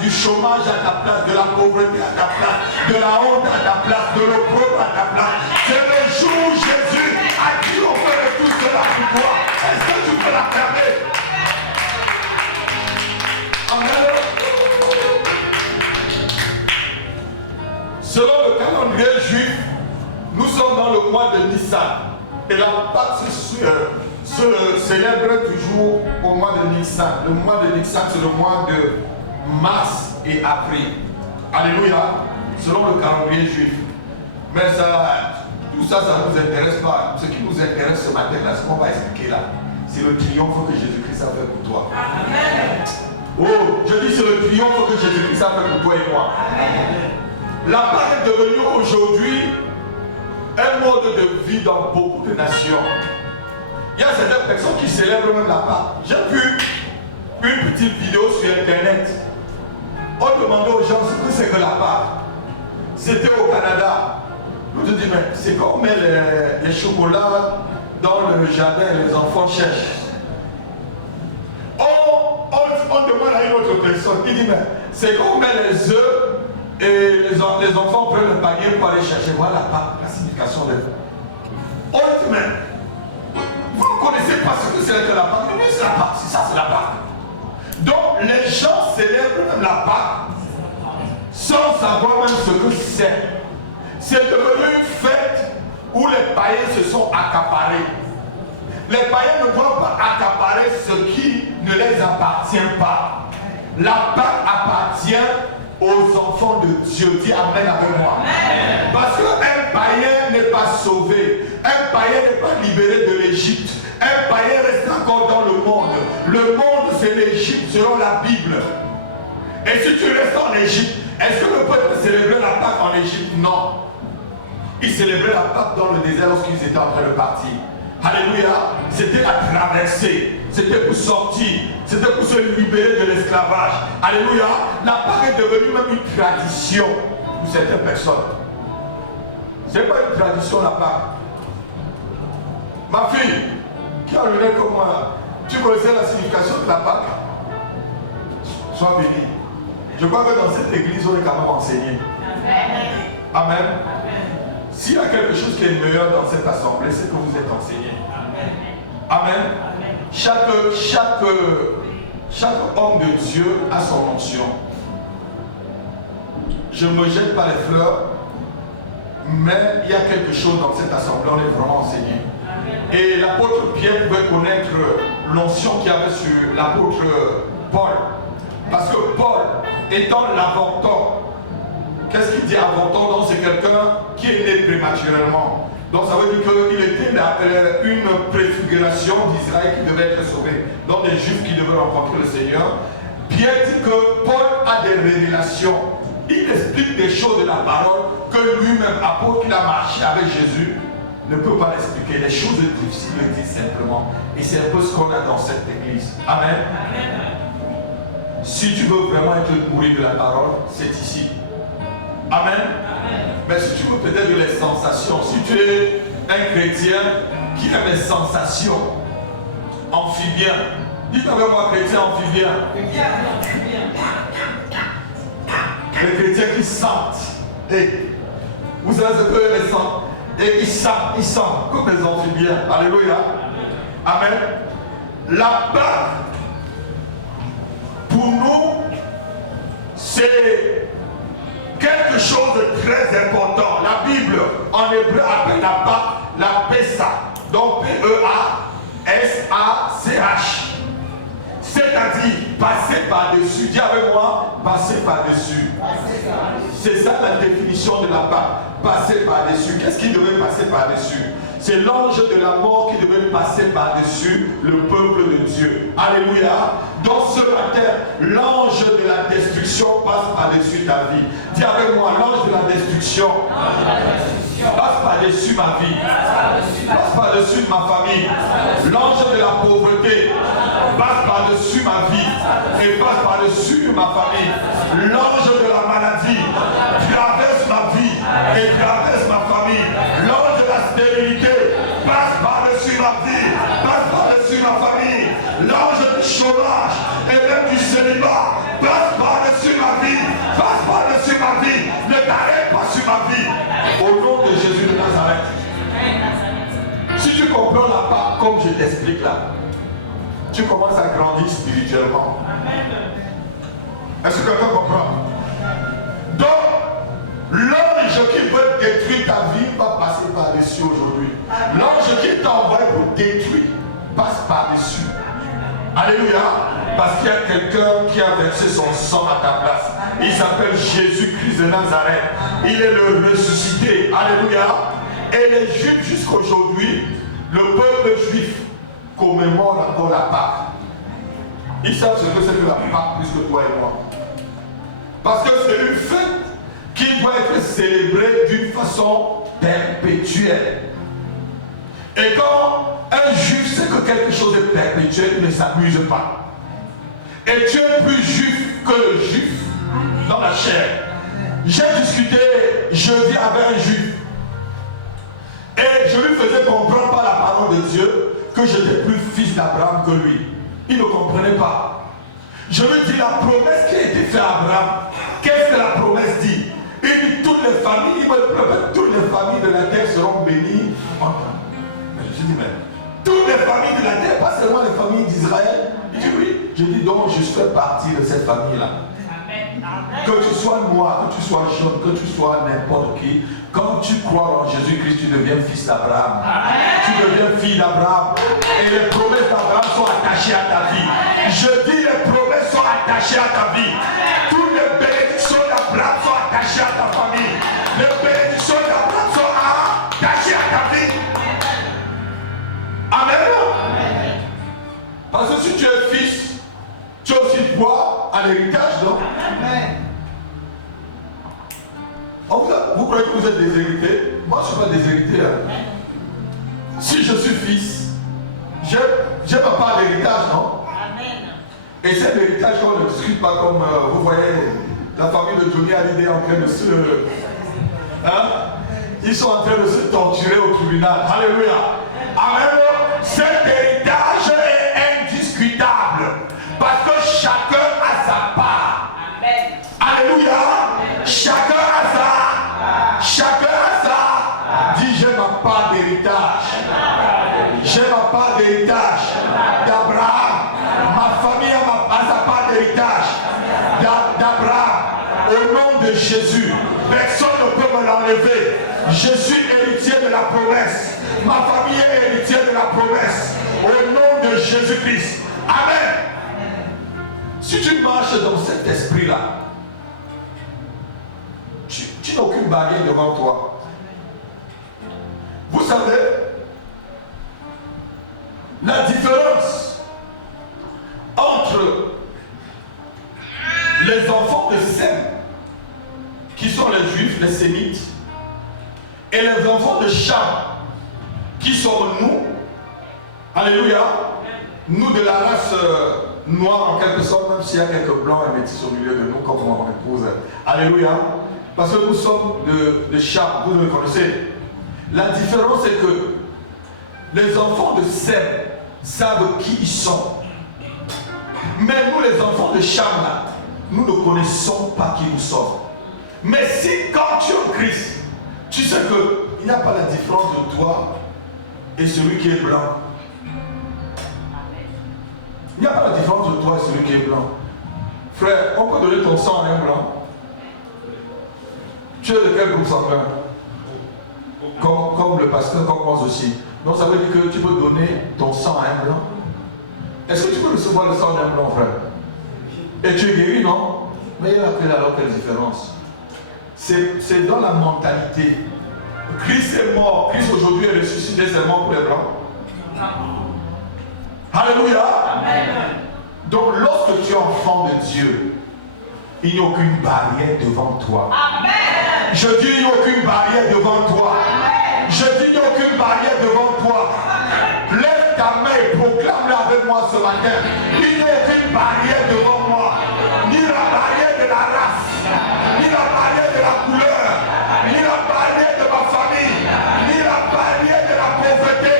Du chômage à ta place, de la pauvreté à ta place, de la honte à ta place, de l'opprobre à ta place. C'est le jour où Jésus a triomphé de tout cela pour toi. Est-ce que tu peux l'acclamer? Amen. Selon le calendrier juif, nous sommes dans le mois de Nissan. Et la Pâque se célèbre toujours au mois de Nissan. Le mois de Nissan, c'est le mois de mars et avril. Alléluia. Selon le calendrier juif. Mais ça, tout ça, ça ne nous intéresse pas. Ce qui nous intéresse ce matin, là, ce qu'on va expliquer là, c'est le triomphe que Jésus-Christ a fait pour toi. Amen. Oh, je dis c'est le triomphe que Jésus-Christ a fait pour toi et moi. Amen. La Pâque est devenue aujourd'hui un mode de vie dans beaucoup de nations. Il y a certaines personnes qui célèbrent même la Pâque. J'ai vu une petite vidéo sur internet. On demandait aux gens ce que c'est que la Pâque. C'était au Canada. Nous te disons, mais c'est quand on met les chocolats dans le jardin et les enfants cherchent. On demande à une autre personne, il dit, mais c'est quand on met les œufs et les enfants prennent le panier pour aller chercher. Voilà la signification de l'œuf. On dit, mais vous ne connaissez pas ce que c'est que la Pâque. Mais c'est la Pâque, c'est ça, c'est la Pâque. Donc les gens célèbrent même la Pâque sans savoir même ce que c'est. C'est devenu une fête où les païens se sont accaparés. Les païens ne doivent pas accaparer ce qui ne les appartient pas. La Pâque appartient aux enfants de Dieu. Dis Amen avec moi. Amen. Parce qu'un païen n'est pas sauvé. Un païen n'est pas libéré de l'Égypte. Un païen reste encore dans le monde. Le monde, c'est l'Égypte selon la Bible. Et si tu restes en Égypte, est-ce que le peuple célébrait la Pâque en Égypte? Non. Ils célébraient la Pâque dans le désert lorsqu'ils étaient en train de partir. Alléluia. C'était la traversée. C'était pour sortir. C'était pour se libérer de l'esclavage. Alléluia. La Pâque est devenue même une tradition pour certaines personnes. Ce n'est pas une tradition la Pâque. Ma fille, qui a le nez comme moi, tu connaissais la signification de la Pâque? Sois béni. Je crois que dans cette église, on est quand même enseigné. Amen. Amen. S'il y a quelque chose qui est meilleur dans cette assemblée, c'est que vous êtes enseignés. Amen. Amen. Chaque homme de Dieu a son onction. Je ne me jette pas les fleurs, mais il y a quelque chose dans cette assemblée, on est vraiment enseigné. Et l'apôtre Pierre pouvait connaître l'onction qu'il y avait sur l'apôtre Paul. Parce que Paul, étant l'avorton, qu'est-ce qu'il dit avorton? Donc c'est quelqu'un qui est né prématurément. Donc ça veut dire qu'il était une préfiguration d'Israël qui devait être sauvé. Donc des Juifs qui devaient rencontrer le Seigneur. Pierre dit que Paul a des révélations. Il explique des choses de la parole que lui-même, apôtre qui a marché avec Jésus, ne peut pas l'expliquer. Les choses difficiles le disent simplement. Et c'est un peu ce qu'on a dans cette église. Amen. Amen. Si tu veux vraiment être nourri de la parole, c'est ici. Amen. Amen. Mais si tu veux peut-être les sensations, si tu es un chrétien qui aime les sensations, amphibien, dites avec moi chrétien amphibien. Les chrétiens qui sentent. Et Vous savez ce que les sent. Et ils sentent comme les amphibiens. Alléluia. Amen. La Pâque, pour nous, c'est quelque chose de très important. La Bible, en hébreu, appelle la Pâque la Pessa. Donc P-E-A-S-A-C-H. C'est-à-dire passer par-dessus. Dis avec moi, passer par-dessus. C'est ça la définition de la Pâque. Passer par-dessus. Qu'est-ce qui devait passer par-dessus? C'est l'ange de la mort qui devait passer par-dessus le peuple de Dieu. Alléluia. Dans ce matin, l'ange de la destruction passe par-dessus ta vie. Dis avec moi, l'ange de la destruction passe par-dessus ma vie. Passe par-dessus ma famille. L'ange de la pauvreté passe par-dessus ma vie et passe par-dessus ma famille. L'ange de la maladie traverse ma vie et traverse ma famille. L'ange de la stérilité passe par-dessus ma vie, passe par-dessus ma famille. L'ange du chômage et même du célibat passe par-dessus ma vie, passe par-dessus ma vie. Ne t'arrête pas sur ma vie. Au nom de Jésus de Nazareth. Si tu comprends la Pâque comme je t'explique là, tu commences à grandir spirituellement. Est-ce que quelqu'un comprend? Donc, l'ange qui veut détruire ta vie va passer par-dessus aujourd'hui. L'ange qui t'a envoyé pour détruire passe par-dessus. Alléluia. Parce qu'il y a quelqu'un qui a versé son sang à ta place. Il s'appelle Jésus-Christ de Nazareth. Il est le ressuscité. Alléluia. Et les Juifs jusqu'aujourd'hui, le peuple juif commémore encore la Pâque. Ils savent ce que c'est que la Pâque plus que toi et moi. Parce que c'est une fête qui doit être célébrée d'une façon perpétuelle. Et quand un juif sait que quelque chose est perpétuel, il ne s'amuse pas. Et tu es plus juif que le juif dans la chair. J'ai discuté jeudi avec un juif. Et je lui faisais comprendre par la parole de Dieu que j'étais plus fils d'Abraham que lui. Il ne comprenait pas. Je lui dis la promesse qui a été faite à Abraham. Qu'est-ce que la promesse dit? Il dit toutes les familles, toutes les familles de la terre seront bénies. Je dis mais toutes les familles de la terre, pas seulement les familles d'Israël. Il dit oui. Je dis donc je fais partie de cette famille-là. Que tu sois noir, que tu sois jaune, que tu sois n'importe qui, quand tu crois en Jésus-Christ, tu deviens fils d'Abraham. Tu deviens fille d'Abraham. Et les promesses d'Abraham sont attachées à ta vie. Je dis les promesses sont attachées à ta vie. Toutes les bénédictions d'Abraham sont attachées à ta famille. Les bénédictions d'Abraham sont attachées à ta vie. Amen. Parce que si tu es fils, tu as aussi droit à l'héritage, non? Amen. Vous croyez que vous êtes déshérité? Moi, je ne suis pas déshérité. Hein. Si je suis fils, j'ai pas part d'héritage, non? Amen. Et cet héritage, on ne discute pas comme vous voyez la famille de Johnny Hallyday en train de se... Hein? Ils sont en train de se torturer au tribunal. Alléluia. Amen. Cet héritage est indiscutable. Parce que chacun a sa part. Amen. Alléluia. Chacun a sa. Dis j'ai ma part d'héritage. J'ai ma part d'héritage d'Abraham. Ma famille a sa part d'héritage d'Abraham. Au nom de Jésus, personne ne peut me l'enlever. Je suis héritier de la promesse. Ma famille est héritière de la promesse. Au nom de Jésus-Christ. Amen. Si tu marches dans cet esprit-là, tu n'as aucune barrière devant toi. Vous savez, la différence entre les enfants de Sem, qui sont les Juifs, les Sémites, et les enfants de Cham, qui sont nous, alléluia, nous de la race noire en quelque sorte, même s'il y a quelques blancs et métis au milieu de nous, comme mon épouse, alléluia, parce que nous sommes de Cham, vous le connaissez. La différence est que les enfants de Sem savent qui ils sont. Mais nous, les enfants de Cham, nous ne connaissons pas qui nous sommes. Mais si quand tu es en Christ, Tu sais qu'il n'y a pas la différence de toi et celui qui est blanc. Il n'y a pas la différence de toi et celui qui est blanc. Frère, on peut donner ton sang à un blanc. Tu es de quel groupe sanguin? Comme le pasteur, comme moi aussi. Donc ça veut dire que tu peux donner ton sang à un blanc. Est-ce que tu peux recevoir le sang d'un blanc, frère? Et tu es guéri, non? Mais il y a alors quelle différence? C'est dans la mentalité. Christ est mort, Christ aujourd'hui est ressuscité seulement pour les blancs. Alléluia. Amen. Donc lorsque tu es enfant de Dieu, il n'y a aucune barrière devant toi. Amen. Je dis il n'y a aucune barrière devant toi. Amen. Je dis il n'y a aucune barrière devant toi. Amen. Lève ta main et proclame-la avec moi ce matin. Il n'y a aucune barrière devant moi. Ni la barrière de la race, ni la barrière de la couleur, ni la barrière de ma famille, ni la barrière de la pauvreté,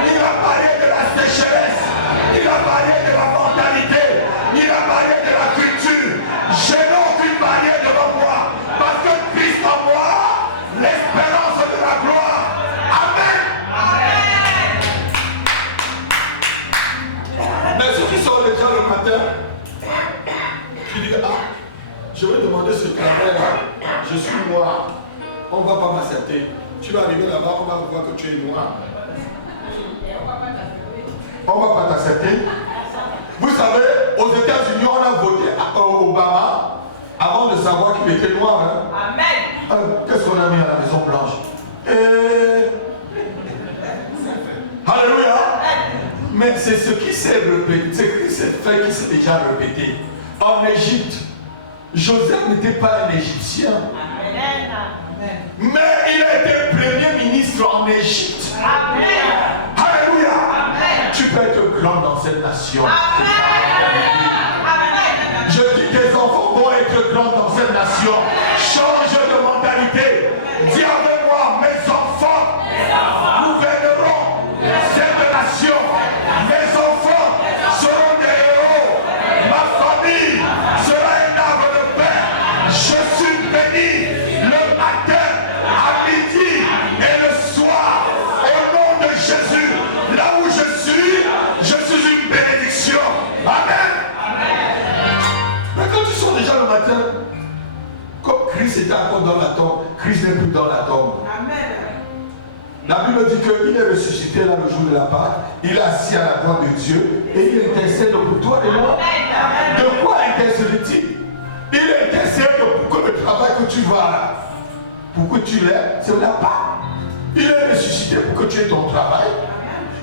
ni la barrière de la sécheresse, ni la barrière de la mentalité, ni la barrière de la culture. Je n'ai aucune barrière devant moi, parce que Christ en moi, l'espérance de la gloire. Amen. Amen. Mais ceux qui sont déjà le matin, qui disent, ah, je vais demander ce travail-là, je suis noir, on ne va pas m'accepter. Tu vas arriver là-bas, on va voir que tu es noir. On ne va pas t'accepter. Vous savez, aux États-Unis, on a voté à Obama avant de savoir qu'il était noir. Hein? Amen. Qu'est-ce qu'on a mis à la Maison Blanche? Alléluia. Mais c'est ce qui s'est répété, c'est cette fait qui s'est déjà répété. En Égypte, Joseph n'était pas un Égyptien. Amen. Mais il a été premier ministre en Égypte. Amen. Alléluia. Amen. Tu peux être grand dans cette nation. Amen. Je dis tes enfants vont être grands dans cette nation. Change de mentalité. Dis avec moi, mes enfants gouverneront cette nation. Mes enfants seront des héros. Ma famille sera un arbre de paix. Je suis béni le matin, à midi et le soir. Au nom de Jésus, là où je suis une bénédiction. Amen. Mais quand tu sors déjà le matin, comme Christ était encore dans la tombe, Christ n'est plus dans la tombe. Amen. La Bible dit qu'il est ressuscité là le jour de la Pâque, il est assis à la droite de Dieu et il intercède pour toi et moi. De quoi intercède-t-il? Il intercède pour que le travail que tu vas, pour que tu l'aies, c'est la Pâque. Il est ressuscité pour que tu aies ton travail.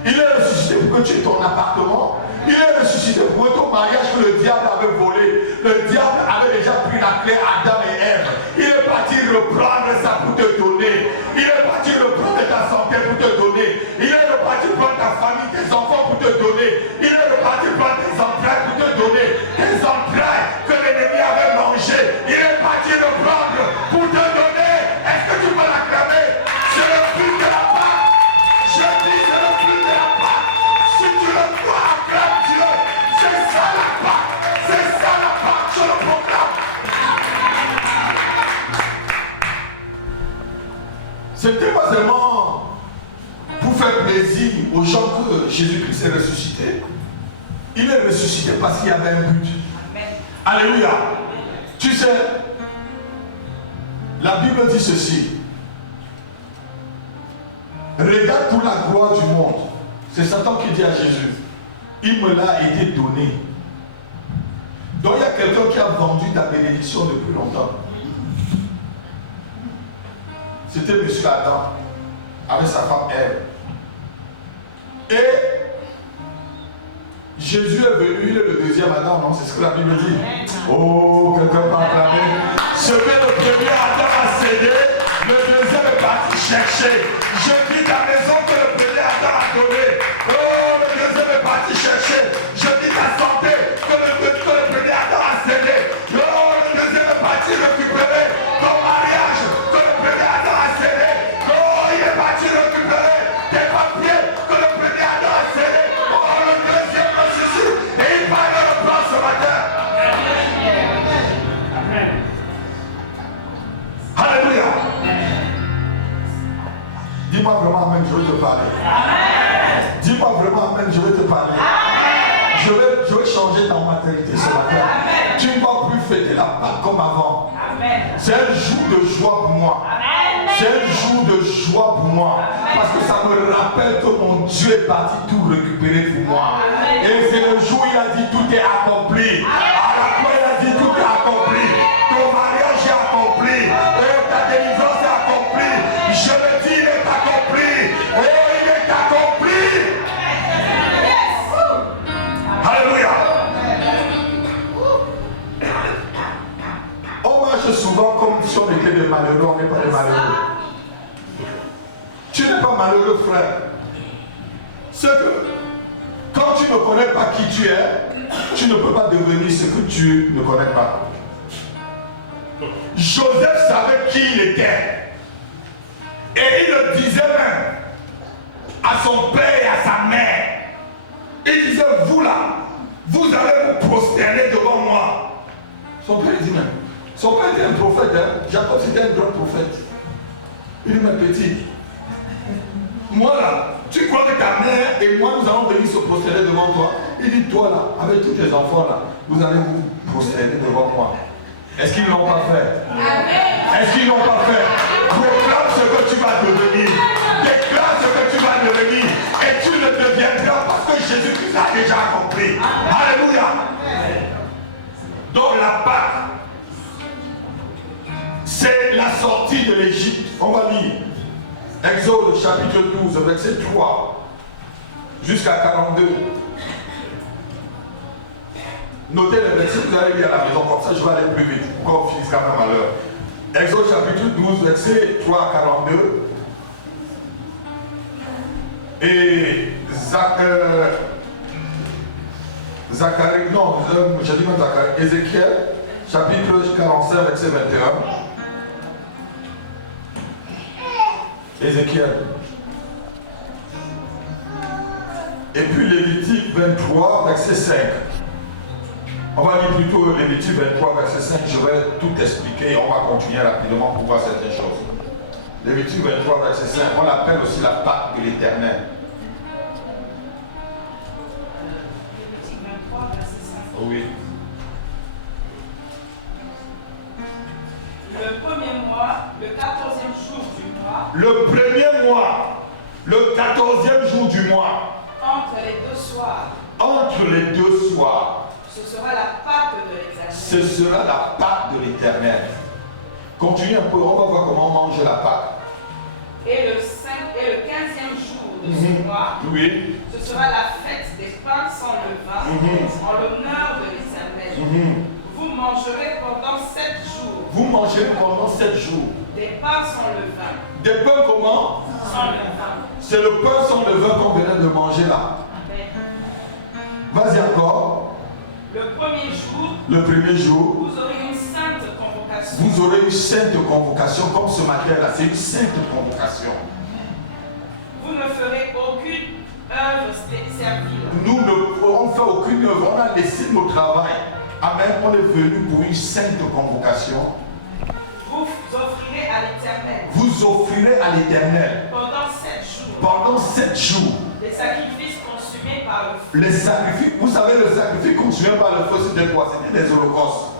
Il est ressuscité pour que tu aies ton appartement. Il est ressuscité pour que ton mariage que le diable avait volé. Le diable avait déjà pris la clé à Adam et Ève. Il est parti reprendre ça pour te donner. Il est parti reprendre ta santé pour te donner. Il est reparti prendre ta famille, tes enfants pour te donner. Il est reparti prendre tes entrailles pour te donner. Tes entrailles que l'ennemi avait mangées. Il est parti reprendre pour te donner. Est-ce que tu peux l'acclamer? C'est le but de la Pâque. Je dis c'est le but de la Pâque. Si tu le crois, acclame Dieu. C'est ça la Pâque. C'est ça la Pâque. Je le proclame. C'était pas seulement pour faire plaisir aux gens que Jésus-Christ est ressuscité. Il est ressuscité parce qu'il y avait un but. Amen. Alléluia. Tu sais, la Bible dit ceci. Regarde toute la gloire du monde. C'est Satan qui dit à Jésus, il me l'a été donné. Donc il y a quelqu'un qui a vendu ta bénédiction depuis longtemps. C'était M. Adam avec sa femme Ève. Et Jésus est venu, il est le deuxième Adam, non? C'est ce que la Bible dit. Oh, quelqu'un m'a acclamé. Ce que le premier Adam a cédé, le deuxième est parti chercher. Je dis ta maison que le premier Adam a donné. Oh, le deuxième est parti chercher. Je dis ta santé que le premier Adam a cédé. Oh, le deuxième est parti récupérer ton mariage que le premier Adam a cédé. Oh, il est parti récupérer tes papiers que le premier Adam a cédé. Oh, le deuxième ressuscite et il va le reprendre ce matin. Alléluia. Dis-moi vraiment Amen, je vais te parler. Dis-moi vraiment Amen, je vais te parler. Je vais changer ta mentalité ce matin. Tu ne vas plus fêter la Pâque comme avant. C'est un jour de joie pour moi. C'est un jour de joie pour moi. Parce que ça me rappelle que mon Dieu est parti tout récupérer pour moi. Et c'est le jour où il a dit tout est accompli. À la fois il a dit tout est accompli. Ton mariage est accompli. Oh, ta délivrance est accomplie. Je le dis, il est accompli. Oh, il est accompli. Alléluia. On marche souvent comme si on était des malheureux, on n'est pas des malheureux. Tu n'es pas malheureux, frère. C'est que quand tu ne connais pas qui tu es, tu ne peux pas devenir ce que tu ne connais pas. Joseph savait qui il était. Et il le disait même à son père et à sa mère. Il disait, vous là, vous allez vous prosterner devant moi. Son père dit même. Son père était un prophète. Hein? Jacob c'était un grand prophète. Il dit, mais petit, moi là, tu crois que ta mère et moi nous allons venir se prosterner devant toi. Il dit, toi là, avec tous tes enfants là, vous allez vous prosterner devant moi. Est-ce qu'ils ne l'ont pas fait? Est-ce qu'ils ne l'ont pas fait? Proclame ce que tu vas devenir. Déclare ce que tu vas devenir. Et tu le deviendras parce que Jésus-Christ a déjà accompli. Alléluia. Donc la Pâque, c'est la sortie de l'Égypte. On va lire Exode chapitre 12, verset 3 jusqu'à 42. Notez les versets que vous allez lire à la maison, comme ça je vais aller plus vite, pour qu'on finisse quand même à l'heure. Exode chapitre 12, verset 3 à 42. Et Zacharie, non, j'ai dit même Zacharie, Ézéchiel, chapitre 45, verset 21. Ézéchiel. Et puis Lévitique 23, verset 5. On va lire plutôt Lévitique 23, verset 5. Je vais tout expliquer et on va continuer rapidement pour voir certaines choses. Lévitique 23, verset 5. On l'appelle aussi la Pâque de l'Éternel. Lévitique 23, verset 5. Oui. Le premier mois, le 14e jour du mois. Le premier mois, le 14e jour du mois. Entre les deux soirs. Entre les deux soirs. Ce sera la Pâque de l'Éternel. Ce sera la Pâque de l'Éternel. Continue un peu, on va voir comment on mange la Pâque. Et le 15e jour de ce mois, oui, ce sera la fête des pains sans levain, en l'honneur de l'Éternel. Vous mangerez pendant 7 jours. Vous mangerez pendant 7 jours. Des pains sans levain. Des pains comment? Sans levain. C'est le pain sans levain qu'on venait de manger là. Amen. Vas-y encore. Le premier jour, vous aurez une sainte convocation. Vous aurez une sainte convocation comme ce matin là. C'est une sainte convocation. Vous ne ferez aucune œuvre servile. Nous ne pourrons faire aucune œuvre. On a laissé nos travail. Amen. On est venu pour une sainte convocation. Vous offrirez à l'Éternel. Vous offrirez à l'Éternel. Pendant 7 jours. Pendant 7 jours. Des sacrifices consumés par le feu. Les sacrifices, vous savez, le sacrifice consumé par le feu, c'était quoi? C'était des holocaustes.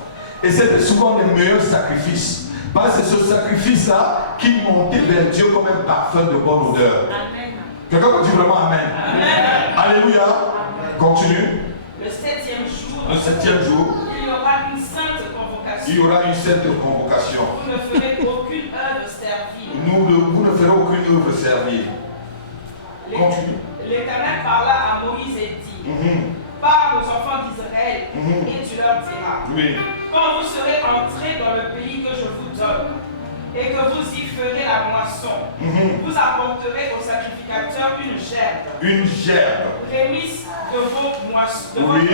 Et c'était souvent les meilleurs sacrifices. Parce que c'est ce sacrifice-là qui montait vers Dieu comme un parfum de bonne odeur. Amen. Quelqu'un peut dire vraiment Amen. Amen. Alléluia. Amen. Continue. Le 7e jour. Le 7e jour. Il y aura une sainte convocation. Il y aura une sainte convocation. Vous ne ferez aucune œuvre servile. Vous ne ferez aucune œuvre servile. Continue. L'Éternel parla à Moïse et dit, parle aux enfants d'Israël et tu leur diras, Oui. quand vous serez entrés dans le pays que je vous donne et que vous y ferez la moisson, vous apporterez au sacrificateur une gerbe. Une gerbe. Prémisse de vos moissons. Oui.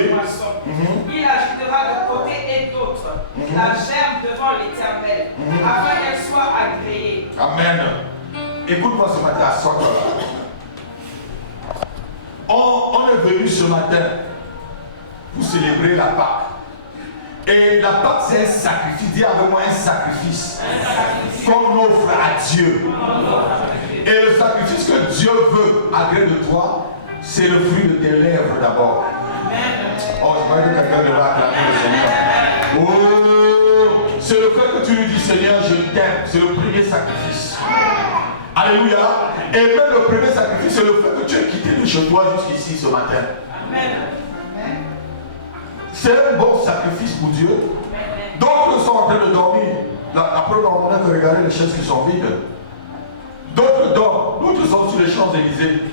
Il agitera de côté et d'autre la gerbe devant l'Éternel, afin qu'elle soit agréée. Amen. Écoute-moi ce matin à soi. On est venu ce matin pour célébrer la Pâque. Et la Pâque, c'est un sacrifice. Dis avec moi un sacrifice qu'on offre à Dieu. Et le sacrifice sacrifice que Dieu veut à gré de toi, c'est le fruit de tes lèvres d'abord. Oh, je crois que quelqu'un devrait acclamer le Seigneur. Oh, c'est le fait que tu lui dis, Seigneur, je t'aime. C'est le premier sacrifice. Alléluia. Et même le premier sacrifice, c'est le fait que tu aies quitté de chez toi jusqu'ici ce matin. C'est un bon sacrifice pour Dieu. D'autres sont en train de dormir. La preuve, on a que regarder les chaises qui sont vides. D'autres dorment. D'autres sont sur les Champs-Élysées,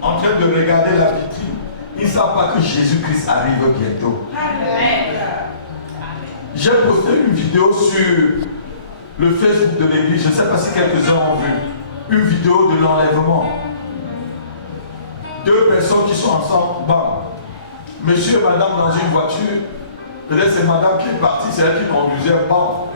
en train de regarder la vitrine. Ils ne savent pas que Jésus-Christ arrive bientôt. J'ai posté une vidéo sur le Facebook de l'église. Je ne sais pas si quelques-uns ont vu. Une vidéo de l'enlèvement. Deux personnes qui sont ensemble. Bon. Monsieur et madame dans une voiture. Peut-être c'est madame qui est partie, c'est elle qui conduisait un banc.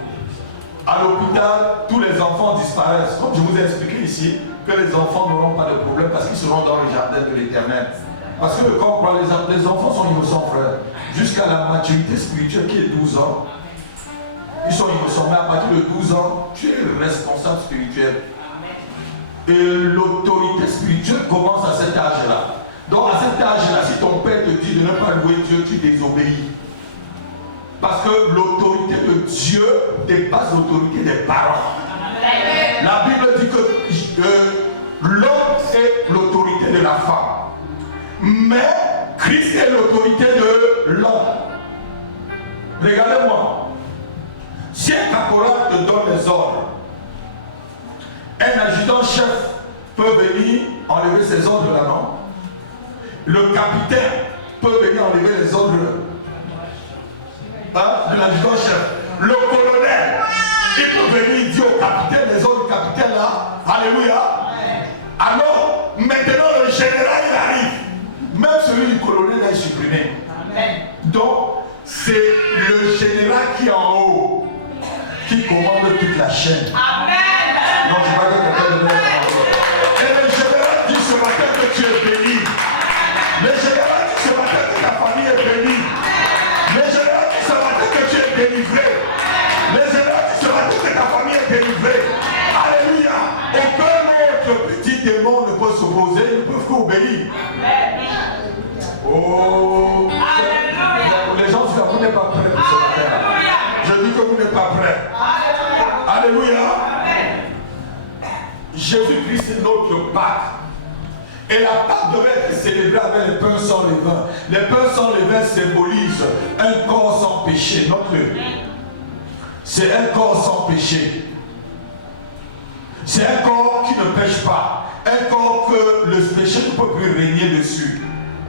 À l'hôpital, tous les enfants disparaissent. Comme je vous ai expliqué ici, que les enfants n'auront pas de problème parce qu'ils seront dans le jardin de l'Éternel. Parce que quand les enfants sont innocents, frère, jusqu'à la maturité spirituelle qui est 12 ans, ils sont innocents. Mais à partir de 12 ans, tu es le responsable spirituel. Et l'autorité spirituelle commence à cet âge-là. Donc à cet âge-là, si ton père te dit de ne pas louer Dieu, tu désobéis. Parce que l'autorité de Dieu dépasse l'autorité des parents. La Bible dit que l'homme est l'autorité de la femme. Mais Christ est l'autorité de l'homme. Regardez-moi. Si un caporal te donne les ordres, un adjudant-chef peut venir enlever ces ordres-là, non? Le capitaine peut venir enlever les ordres de l'adjudant-chef. Le colonel, il peut venir dire au capitaine, les ordres du capitaine là, alléluia. Alors, maintenant le général il arrive. Même celui du colonel est supprimé. Donc, c'est le général qui est en haut qui commande toute la chaîne. Amen. Donc, je crois que quelqu'un devrait être en haut. Et le général dit ce matin que tu es béni. Le général dit ce matin que ta famille est bénie. Le général dit ce matin que tu es délivré. Le général dit ce matin que ta famille est délivrée. Alléluia. Aucun autre petit démon ne peut s'opposer, ils ne peuvent qu'obéir. Oh. Alléluia. Les gens disent que vous n'êtes pas prêts pour ce matin. Je dis que vous n'êtes pas prêts. Alléluia. Jésus-Christ est notre Pâque. Et la Pâque devait être célébrée avec les pains sans levain. Les pains sans levain symbolisent un corps sans péché. Notre, c'est un corps sans péché. C'est un corps qui ne pêche pas. Un corps que le péché ne peut plus régner dessus.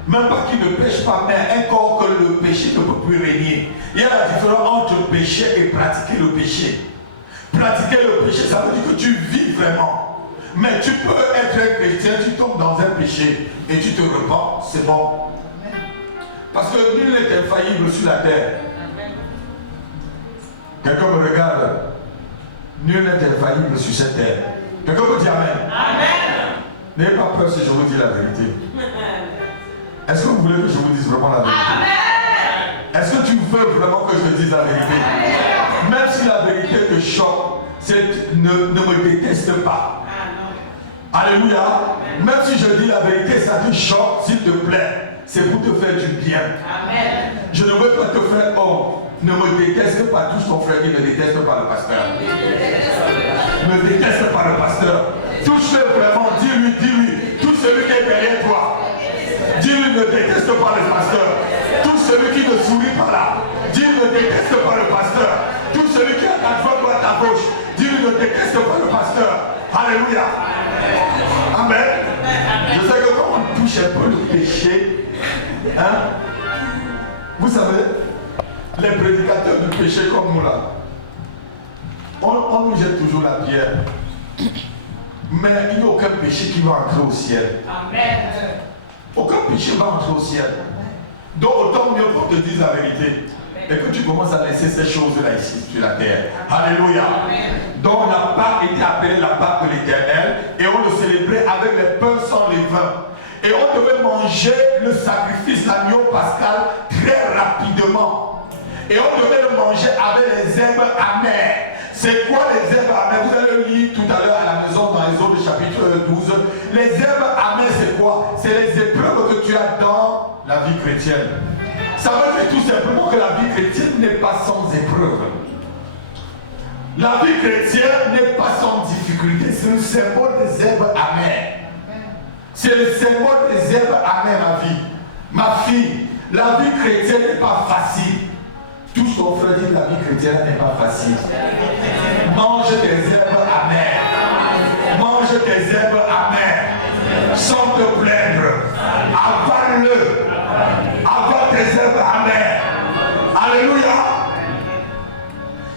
Même pas qui ne pêche pas, mais un corps que le péché ne peut plus régner. Il y a la différence entre péché et pratiquer le péché. Pratiquer le péché, ça veut dire que tu vis vraiment. Mais tu peux être un chrétien, tu tombes dans un péché et tu te repens, c'est bon. Parce que nul n'est infaillible sur la terre. Quelqu'un me regarde. Nul n'est infaillible sur cette terre. Quelqu'un me dit Amen. Amen. N'ayez pas peur si je vous dis la vérité. Est-ce que vous voulez que je vous dise vraiment la vérité? Amen. Est-ce que tu veux vraiment que je te dise la vérité? Amen. Même si la vérité te choque, ne me déteste pas. Alléluia. Amen. Même si je dis la vérité, ça te choque, s'il te plaît. C'est pour te faire du bien. Amen. Je ne veux pas te faire honte. Ne me déteste pas, touche ton frère qui ne déteste pas le pasteur. Ne déteste pas le pasteur. Touche-le vraiment, dis-lui, tout celui qui est derrière toi. Dis-lui, ne déteste pas le pasteur. Tout celui qui ne sourit pas là. Dis-lui, ne déteste pas le pasteur. Tout celui qui est à ta droite ou à ta gauche. Dis-lui, ne déteste pas le pasteur. Alléluia. Amen. Je sais que quand on touche un peu le péché, hein, vous savez, les prédicateurs du péché comme nous là, on nous jette toujours la pierre. Mais il n'y a aucun péché qui va entrer au ciel. Amen. Aucun péché va entrer au ciel. Donc autant mieux qu'on te dise la vérité. Et que tu commences à laisser ces choses-là ici sur la terre. Alléluia. Amen. Donc la Pâque était appelée la Pâque de l'Éternel. Et on le célébrait avec les pains sans levain. Et on devait manger le sacrifice, l'agneau pascal, très rapidement. Et on devait le manger avec les herbes amères. C'est quoi les herbes amères? Vous allez lire tout à l'heure à la maison dans les autres chapitre 12. Les herbes amères, c'est quoi? C'est les épreuves que tu as dans la vie chrétienne. Ça veut dire tout simplement que la vie chrétienne n'est pas sans épreuve. La vie chrétienne n'est pas sans difficulté. C'est le symbole des herbes amères. C'est le symbole des herbes amères, ma vie. Ma fille, la vie chrétienne n'est pas facile. Tout son frère dit la vie chrétienne n'est pas facile. Mange des herbes amères. Mange des herbes amères. Sans te plaindre. Avale-le. Avale tes herbes amères. Alléluia.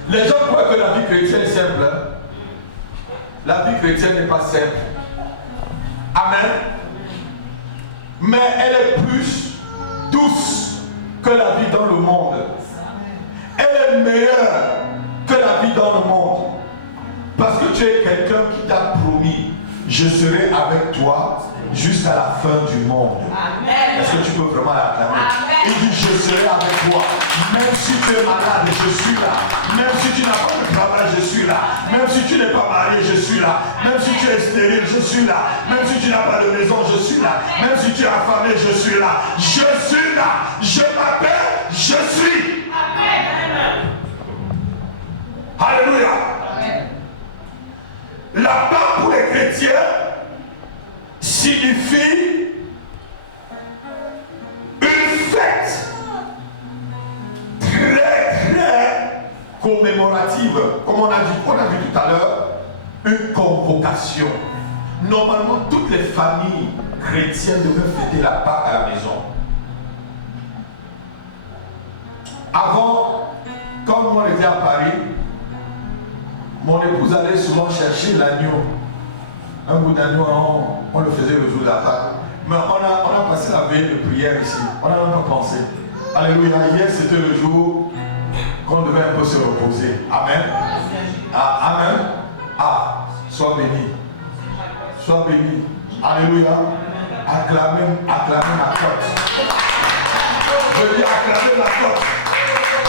Les gens croient que la vie chrétienne est simple. La vie chrétienne n'est pas simple. Amen. Mais elle est plus douce que la vie dans le monde. Elle est meilleure que la vie dans le monde. Parce que tu es quelqu'un qui t'a promis, je serai avec toi jusqu'à la fin du monde. Amen. Est-ce que tu peux vraiment l'acclamer? Il dit, je serai avec toi. Même si tu es malade, je suis là. Même si tu n'as pas de travail, je suis là. Même si tu n'es pas marié, je suis là. Même si tu es stérile, je suis là. Même si tu n'as pas de maison, je suis là. Même si tu es affamé, je suis là. Je suis là. Je m'appelle, je suis. Amen. Alléluia. Amen. La part pour les chrétiens signifie une fête très commémorative, comme on a vu tout à l'heure, une convocation. Normalement, toutes les familles chrétiennes devaient fêter la Pâque à la maison. Avant, quand on était à Paris, mon épouse allait souvent chercher l'agneau. Un bout d'agneau, on le faisait le jour de la Pâque. Mais on a passé la veille de prière ici. On n'a même pas pensé. Alléluia. Hier, c'était le jour qu'on devait un peu se reposer. Amen. Ah, amen. Ah, sois béni. Sois béni. Alléluia. Acclamez la côte. Je dis acclamez la côte.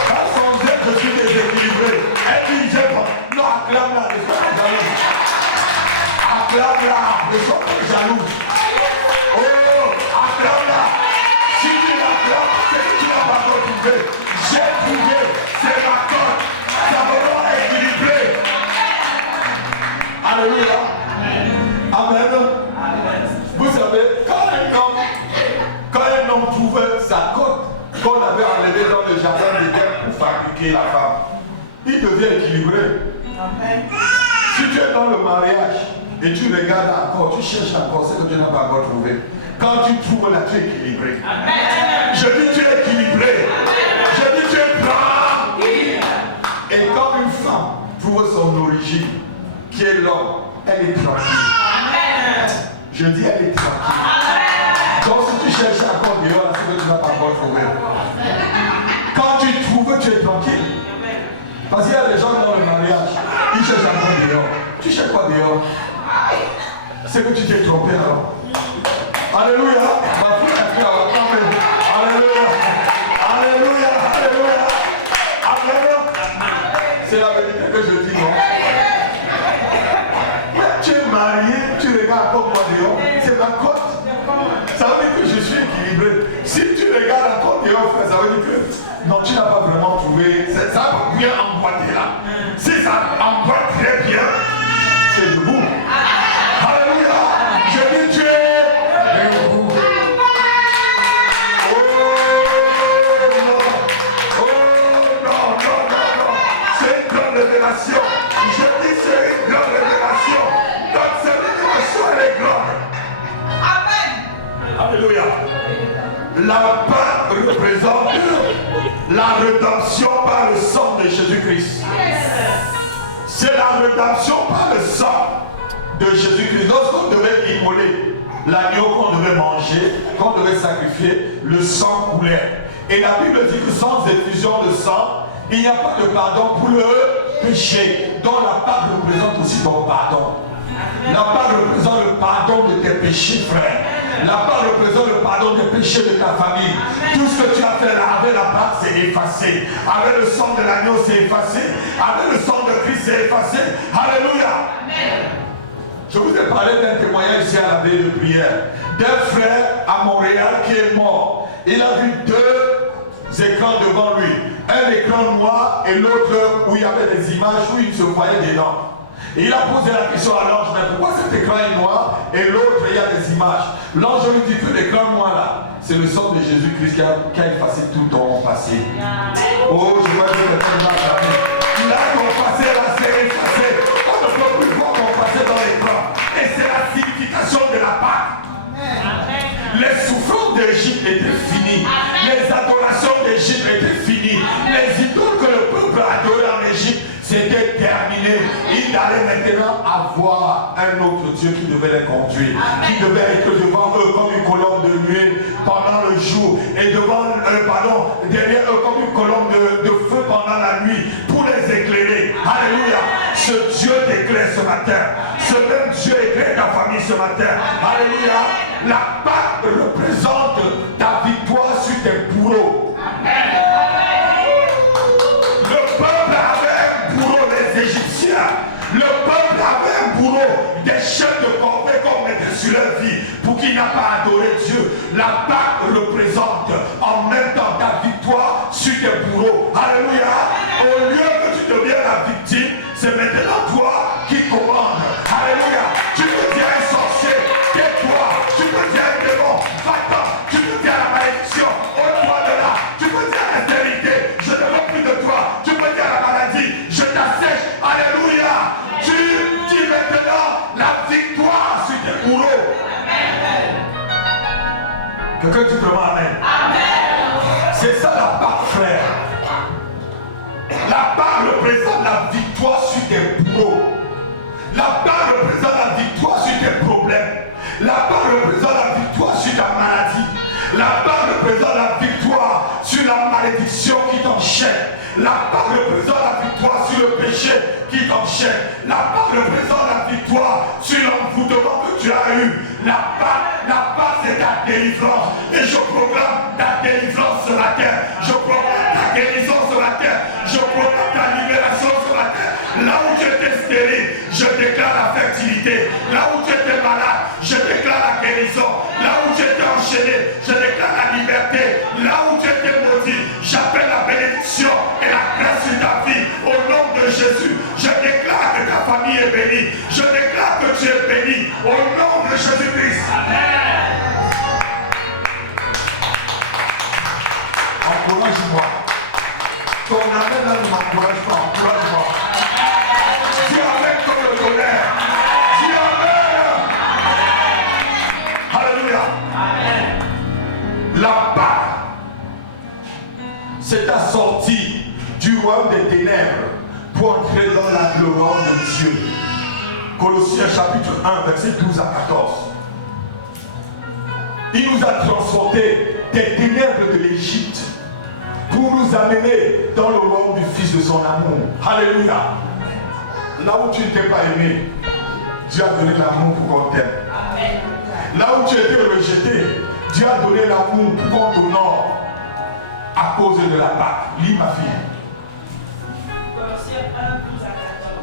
Quand sans elle, je suis déséquilibré. Elle dit, non, acclame-la. Acclame-la, ne sois pas jaloux. Oh, acclame-la. Si tu l'acclames, c'est que tu n'as pas encore trouvé. J'ai trouvé, c'est ma corde. Ça va équilibrer. Alléluia. Amen. Vous savez, quand un homme trouvait sa corde qu'on avait enlevée dans le jardin d'Éden pour fabriquer la femme, il devient équilibré. Amen. Si tu es dans le mariage, et tu regardes encore, tu cherches encore ce que tu n'as pas encore trouvé. Quand tu trouves là, tu es équilibré. Amen. Je dis tu es équilibré. Amen. Je dis tu es tranquille. Et quand une femme trouve son origine, qui est l'homme, elle est tranquille. Amen. Je dis elle est tranquille. Amen. Donc si tu cherches encore dehors, c'est que tu n'as pas encore trouvé. Quand tu trouves, tu es tranquille. Parce qu'il y a des gens dans le mariage, ils cherchent encore dehors. Tu cherches quoi dehors? C'est que tu t'es trompé alors. Alléluia. Ma fille a fait alors. Alléluia. Alléluia. Alléluia. Alléluia. C'est la vérité que je dis, non? Mais tu es marié, tu regardes comme moi dehors. C'est ma cote. Ça veut dire que je suis équilibré. Si tu regardes encore dehors, frère, ça veut dire que non, tu n'as pas vraiment trouvé. Ça va bien emboîter là. Si ça emboîte très bien, c'est debout. Alléluia. Je dis tu es debout. Oh non. C'est une grande révélation. Je dis c'est une grande révélation. Donc cette révélation elle est grande. Amen. Alléluia. La Pâque représente la rédemption par le sang de Jésus-Christ. C'est la rédemption par le sang de Jésus-Christ. Lorsqu'on devait immoler l'agneau qu'on devait manger, qu'on devait sacrifier, le sang coulait. Et la Bible dit que sans effusion de sang, il n'y a pas de pardon pour le péché. Donc la Pâque représente aussi ton pardon. La Pâque représente le pardon de tes péchés, frère. La Pâque représente le pardon des péchés de ta famille. Tout ce que tu as fait là, avec la Pâque, c'est effacé. Avec le sang de l'agneau, c'est effacé. Avec le sang de Christ, c'est effacé. Alléluia. Amen. Je vous ai parlé d'un témoignage ici à la veille de prière. D'un frère à Montréal qui est mort. Il a vu deux écrans devant lui. Un écran noir et l'autre où il y avait des images où il se voyait dedans. Et il a posé la question à l'ange, mais pourquoi cet écran est noir et l'autre il y a des images? L'ange lui dit que l'écran noir là, c'est le sang de Jésus-Christ qui a effacé tout ton passé. Oh, je vois que là, ton passé là, c'est effacé. On ne peut plus voir ton passé dans l'écran. Et c'est la signification de la Pâque. Les souffrances d'Égypte étaient finies. Les adorations d'Égypte étaient finies. Les idoles que le peuple adorait en Égypte, c'était terminé. Il allait maintenant avoir un autre Dieu qui devait les conduire. Qui devait être devant eux comme une colonne de nuée pendant le jour. Et derrière eux comme une colonne de feu pendant la nuit pour les éclairer. Alléluia. Ce Dieu t'éclaire ce matin. Ce même Dieu éclaire ta famille ce matin. Alléluia. La Pâque représente ta victoire sur tes bourreaux. Le peuple avait un bourreau, les Égyptiens. Le peuple avait un bourreau, des chefs de corvée qu'on mettait sur leur vie pour qu'il n'a pas adoré Dieu. La Pâque représente en même temps ta victoire sur tes bourreaux. Alléluia. Au lieu que tu deviennes la victime, c'est maintenant toi qui commandes. Alléluia. Tu peux dire un sorcier, tais-toi. Tu peux dire un démon, va-t'en. Tu peux dire la malédiction, ôte-toi de là. Tu peux dire la stérilité, je ne veux plus de toi. Tu peux dire la maladie, je t'assèche. Alléluia. Tu dis maintenant la victoire sur tes bourreaux. Quelqu'un dit vraiment amen. C'est ça la Pâque, frère. La Pâque représente la victoire sur tes bourreaux. La Pâque représente la victoire sur tes problèmes. La Pâque représente la victoire sur ta maladie. La Pâque représente la victoire sur la malédiction qui t'enchaîne. La Pâque représente la victoire sur le péché qui t'enchaîne. La Pâque représente la victoire sur l'envoûtement que tu as eu. La Pâque c'est ta délivrance. Et je proclame ta délivrance ce matin. Je proclame ta guérison ce matin. Je proclame ta libération ce matin. Là où tu étais stérile, je déclare la fertilité. Là où tu étais malade, je déclare la guérison. Là où tu étais enchaîné, je déclare la liberté. Là où tu étais maudit, j'appelle la bénédiction et la grâce sur ta vie. Au nom de Jésus, je déclare que ta famille est bénie. Je déclare que tu es béni. Au nom de Jésus-Christ. Amen. Encourage-moi. Ton amen là ne m'encourage pas. Encourage-moi. Dis amen comme le tonnerre. Dis amen. Alléluia. Amen. La Pâque, c'est ta sortie du royaume des ténèbres pour entrer dans le royaume de Dieu. Colossiens chapitre 1, verset 12 à 14. Il nous a transportés des ténèbres de l'Égypte pour nous amener dans le royaume du Fils de son amour. Alléluia. Là où tu n'étais pas aimé, Dieu a donné l'amour pour qu'on t'aime. Là où tu étais rejeté, Dieu a donné l'amour pour qu'on t'honore à cause de la Pâque. Lis ma fille. Colossiens 1, 12 à 14.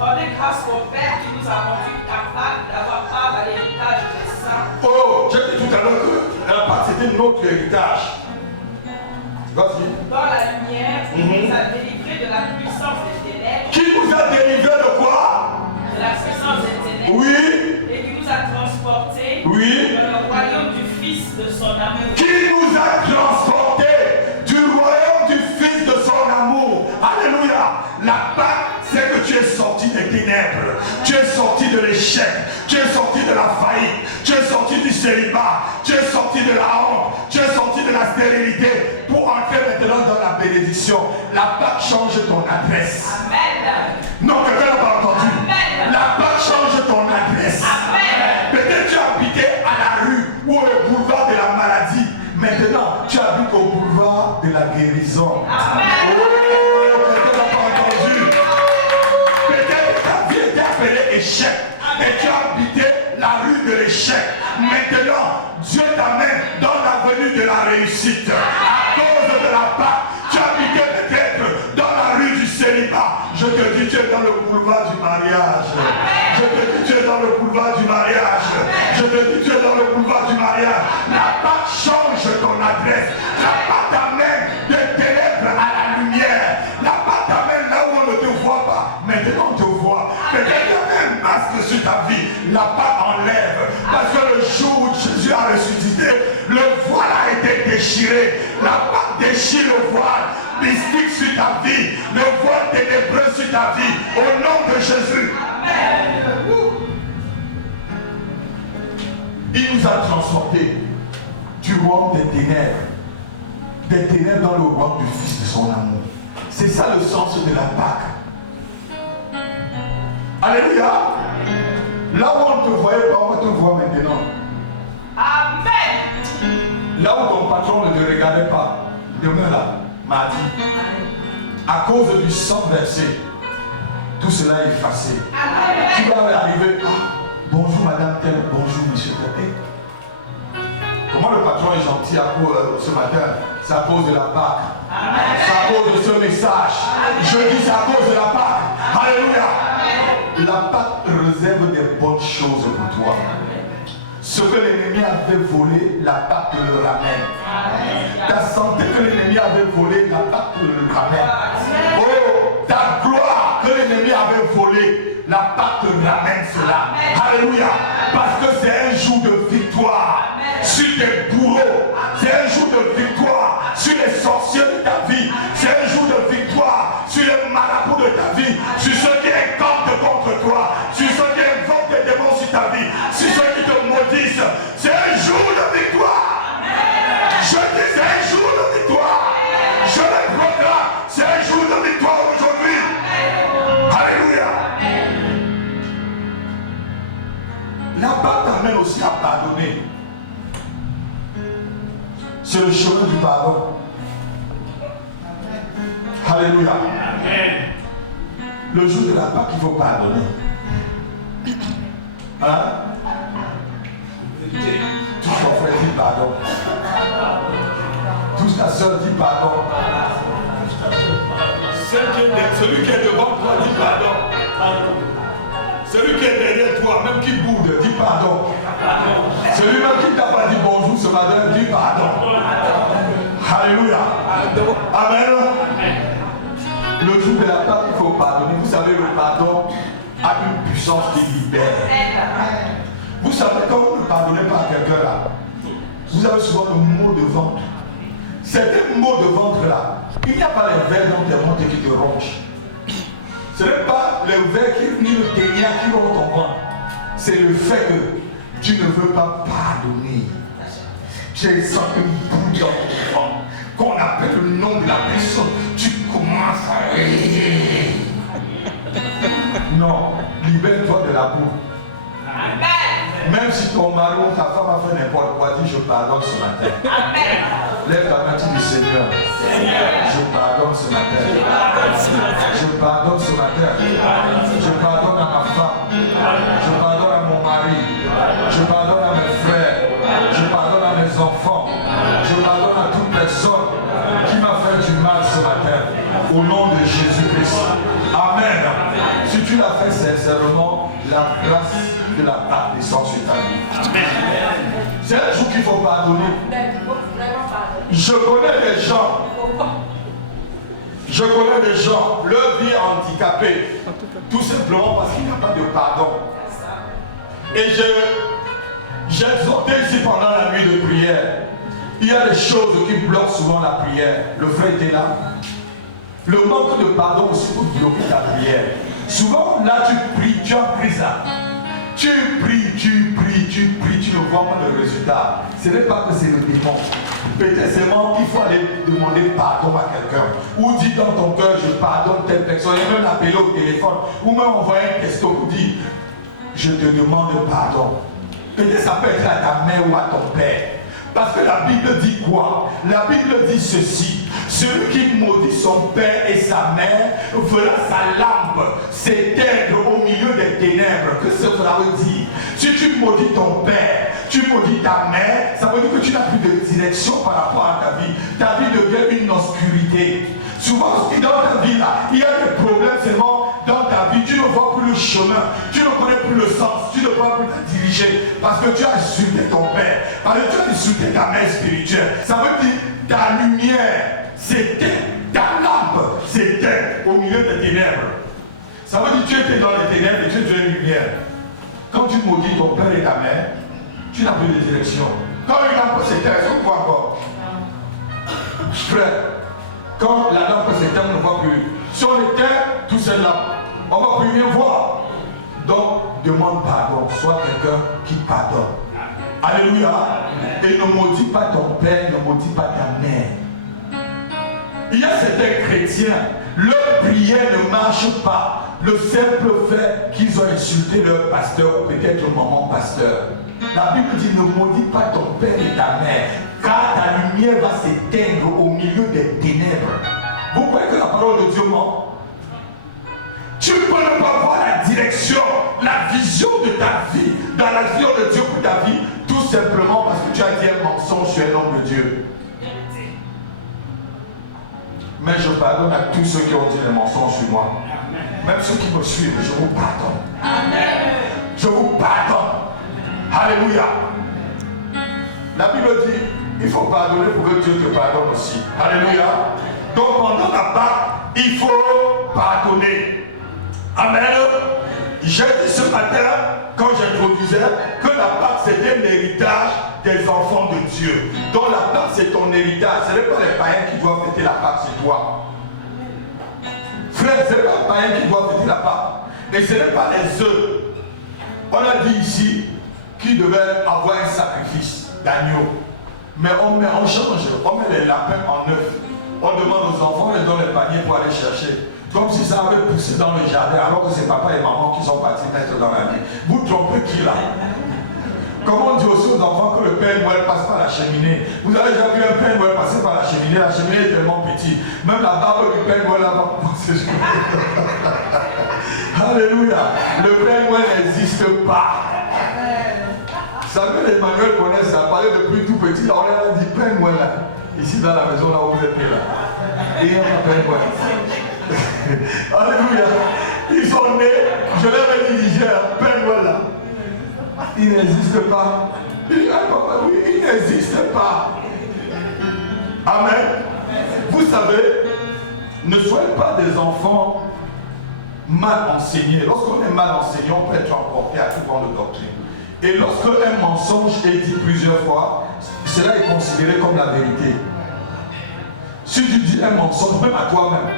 Rendez grâce au Père qui nous a rendus capables d'avoir part à l'héritage des saints. Oh, j'ai dit tout à l'heure que la Pâque c'était notre héritage. Vas-y. Dans la lumière, il nous a délivrés de la puissance des ténèbres. Qui nous a délivrés de quoi? De la puissance des ténèbres. Oui. Et qui nous a transportés dans le royaume du Fils de son amour. Qui nous a transportés du royaume du Fils de son amour. Alléluia. La Pâque, c'est que tu es sorti des ténèbres. Tu es sorti de l'échec. Tu es sorti de la faillite. Tu es sorti du célibat. Tu es sorti de la honte. Tu es sorti de la stérilité pour entrer maintenant dans la bénédiction. La Pâque change ton adresse. Amen. Non, quelqu'un n'a pas entendu. Amen. La Pâque change ton adresse. Amen. Peut-être tu habitais à la rue ou au boulevard de la maladie. Maintenant, tu habites au boulevard de la guérison. Amen. Oh, quelqu'un n'a pas entendu. Peut-être que ta vie était appelée échec. Et tu as habité la rue de l'échec. Maintenant, Dieu t'amène dans l'avenue de la réussite. À cause de la Pâque, tu habitais peut-être dans la rue du célibat. Je te dis, tu es dans le boulevard du mariage. Je te dis, tu es dans le boulevard du mariage. Je te dis, tu es dans le boulevard du mariage. La pâte change ton adresse. La pâte amène des ténèbres à la lumière. La pâte amène là où on ne te voit pas. Maintenant on te voit. Peut-être qu'il y avait un masque sur ta vie. La pâte enlève. Parce que le jour où Jésus a ressuscité, le voile a été déchiré. La pâte déchire le voile mystique sur ta vie. Le voile ténébreux sur ta vie. Au nom de Jésus. Il nous a transportés du royaume des ténèbres dans le royaume du Fils de son amour. C'est ça le sens de la Pâque. Alléluia. Là où on ne te voyait pas, on va te voir maintenant. Amen. Là où ton patron ne te regardait pas, demain là, mardi, à cause du sang versé, tout cela est effacé. Amen. Tu vas arriver, bonjour madame telle, bonjour monsieur tel. Comment le patron est gentil ce matin? C'est à cause de la Pâque. C'est à cause de ce message. Je dis c'est à cause de la Pâque. Alléluia. La Pâque réserve des bonnes choses pour toi. Ce que l'ennemi avait volé, la Pâque te le ramène. Ta santé que l'ennemi avait volé, la Pâque te le ramène. Oh, ta gloire que l'ennemi avait volé, la Pâque te ramène cela. Alléluia. Parce que c'est un jour de victoire sur tes bourreaux. C'est un jour de victoire sur les sorciers de ta vie. C'est un jour de victoire sur les marabouts de ta vie. Sur ceux qui incantent contre toi. Sur ceux qui invoquent des démons sur ta vie. Sur ceux qui te maudissent. C'est un jour de victoire. Je dis c'est un jour de victoire. Je le proclame. C'est un jour de victoire aujourd'hui. Alléluia. La Pâque t'amène aussi à pardonner. C'est le chemin du pardon. Alléluia. Le jour de la Pâque, il faut pardonner. Hein? Tout ton frère dit pardon. Toute ta soeur dit pardon. Celui qui est devant toi dit pardon. Celui qui est derrière toi, même qui boude, dit pardon. Celui-même qui t'a pas dit bonjour ce matin, dit pardon. Alléluia. Amen. Le jour de la Pâque, il faut pardonner. Vous savez, le pardon a une puissance qui libère. Vous savez, quand vous ne pardonnez pas à quelqu'un là, vous avez souvent le mot de ventre. Certains mots de ventre là, il n'y a pas les vers dans tes ventres qui te rongent. Ce n'est pas le verre ni le ténia qui ronge ton ventre. C'est le fait que tu ne veux pas pardonner. J'ai senti une boule dans ton ventre. Quand on appelle le nom de la personne, tu commences à rire. Non, libère-toi de la boue. Même si ton mari ou ta femme a fait n'importe quoi, dis je pardonne ce matin. Amen. Lève ta main, tu dis Seigneur, je pardonne ce matin. Je pardonne ce matin. Je pardonne à ma femme. Je pardonne à mon mari. Je pardonne à mes frères. Je pardonne à mes enfants. Je pardonne à toute personne qui m'a fait du mal ce matin. Au nom de Jésus-Christ. Amen. Si tu l'as fait sincèrement, la grâce de la Pâque descend sur ta vie. C'est un jour qu'il faut pardonner. Je connais des gens, leur vie est handicapée, tout simplement parce qu'il n'y a pas de pardon. Et j'ai exhorté ici pendant la nuit de prière. Il y a des choses qui bloquent souvent la prière. Le frère était là. Le manque de pardon aussi peut bloquer ta prière. Souvent, là, tu pries, tu as pris ça. Tu pries, tu ne vois pas le résultat. Ce n'est pas que c'est le démon. Peut-être seulement qu'il faut aller demander pardon à quelqu'un. Ou dire dans ton cœur, je pardonne telle personne. Et même l'appeler au téléphone. Ou même envoyer un texto pour dire, je te demande pardon. Peut-être ça peut être à ta mère ou à ton père. Parce que la Bible dit quoi? La Bible dit ceci. Celui qui maudit son père et sa mère verra sa lampe s'éteindre au milieu des ténèbres. Que cela veut dire? Si tu maudis ton père, tu maudis ta mère, ça veut dire que tu n'as plus de direction par rapport à ta vie. Ta vie devient une obscurité. Souvent, dans ta vie, là, il y a des problèmes seulement dans ta vie, tu ne vois plus le chemin, tu ne connais plus le sens, tu ne peux plus te diriger parce que tu as insulté ton père, parce que tu as insulté ta mère spirituelle. Ça veut dire ta lumière s'éteint, ta lampe s'éteint au milieu des ténèbres. Ça veut dire que tu étais dans les ténèbres et tu es une lumière. Quand tu maudis ton père et ta mère, tu n'as plus de direction. Quand une lampe s'éteint, est-ce qu'on voit encore? Frère, quand la lampe s'éteint, on ne voit plus. Si on éteint toutes ces lampes, on ne va plus rien voir. Donc, demande pardon. Sois quelqu'un qui pardonne. Alléluia. Et ne maudis pas ton père, ne maudis pas ta mère. Il y a certains chrétiens, leur prière ne marche pas. Le simple fait qu'ils ont insulté leur pasteur ou peut-être maman pasteur. La Bible dit ne maudis pas ton père et ta mère, car ta lumière va s'éteindre au milieu des ténèbres. Vous croyez que la parole de Dieu ment? Tu peux ne pas voir la direction, la vision de ta vie, dans la vision de Dieu pour ta vie, tout simplement parce que tu as dit un mensonge sur un homme de Dieu. Mais je pardonne à tous ceux qui ont dit des mensonges sur moi. Même ceux qui me suivent, je vous pardonne. Amen. Je vous pardonne. Alléluia. La Bible dit, il faut pardonner pour que Dieu te pardonne aussi. Alléluia. Donc pendant la Pâque, il faut pardonner. Amen. J'ai dit ce matin, quand j'introduisais, que la Pâque c'était un héritage des enfants de Dieu. Donc la Pâque c'est ton héritage. Ce n'est pas les païens qui doivent fêter la Pâque, c'est toi. Frère, ce n'est pas les païens qui doivent fêter la Pâque. Et ce n'est pas les œufs. On a dit ici qu'il devait avoir un sacrifice d'agneau. Mais on change, on met les lapins en œuf. On demande aux enfants, on les donne les paniers pour aller chercher. Comme si ça avait poussé dans le jardin, alors que c'est papa et maman qui sont partis mettre dans la vie. Vous trompez qui là? Comme on dit aussi aux enfants que le Père Noël passe par la cheminée. Vous avez déjà vu un Père Noël passer par la cheminée est tellement petite. Même la barbe du Père Noël va penser. Alléluia. Le Père Noël n'existe pas. Samuel et Emmanuel connaissent ça. Parler depuis tout petit, on leur a dit Père Noël là. Ici dans la maison là où vous êtes là. Et on a Père Noël. Alléluia. Ils sont nés, je leur ai dit Niger, Père Noël là. Il n'existe pas. Il dit, ah papa, oui, il n'existe pas. Amen. Vous savez, ne soyez pas des enfants mal enseignés. Lorsqu'on est mal enseigné, on peut être emporté à tout vent de doctrine. Et lorsque un mensonge est dit plusieurs fois, cela est considéré comme la vérité. Si tu dis un mensonge, même à toi-même,